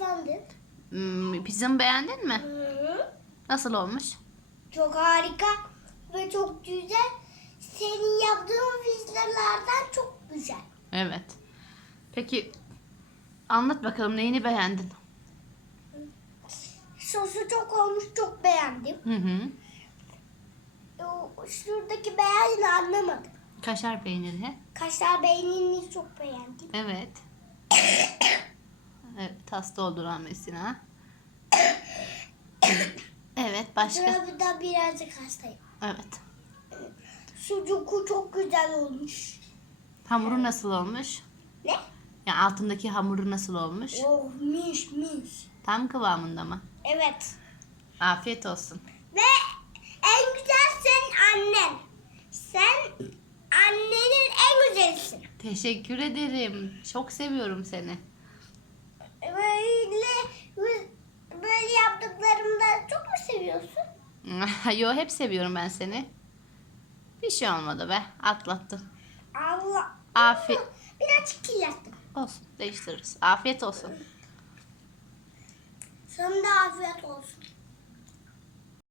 Efendim? Hmm, pizzamı beğendin mi? Hı. Nasıl olmuş? Çok harika ve çok güzel. Senin yaptığın pizzalardan çok güzel. Evet. Peki anlat bakalım neyini beğendin? Sosu çok olmuş, çok beğendim. Hı hı. Şuradaki beyazını anlamadım. Kaşar peyniri. Kaşar beynirini çok beğendim. Evet. Evet, tas dolduran Mesina. Evet, başka. Şurada birazcık hastayım. Evet. Sucuku çok güzel olmuş. Hamuru nasıl olmuş? Ne? Yani altındaki hamuru nasıl olmuş? Oh mis mis. Tam kıvamında mı? Evet. Afiyet olsun. Ve en güzel sen annen. Sen annenin en güzelisin. Teşekkür ederim. Çok seviyorum seni. Böyle böyle yaptıklarımda çok mu seviyorsun? Yo hep seviyorum ben seni. Bir şey olmadı be. Atlattın. Allah. Afiyet Birazcık kirlettim. olsun. Değiştiririz. Afiyet olsun. Sana da afiyet olsun.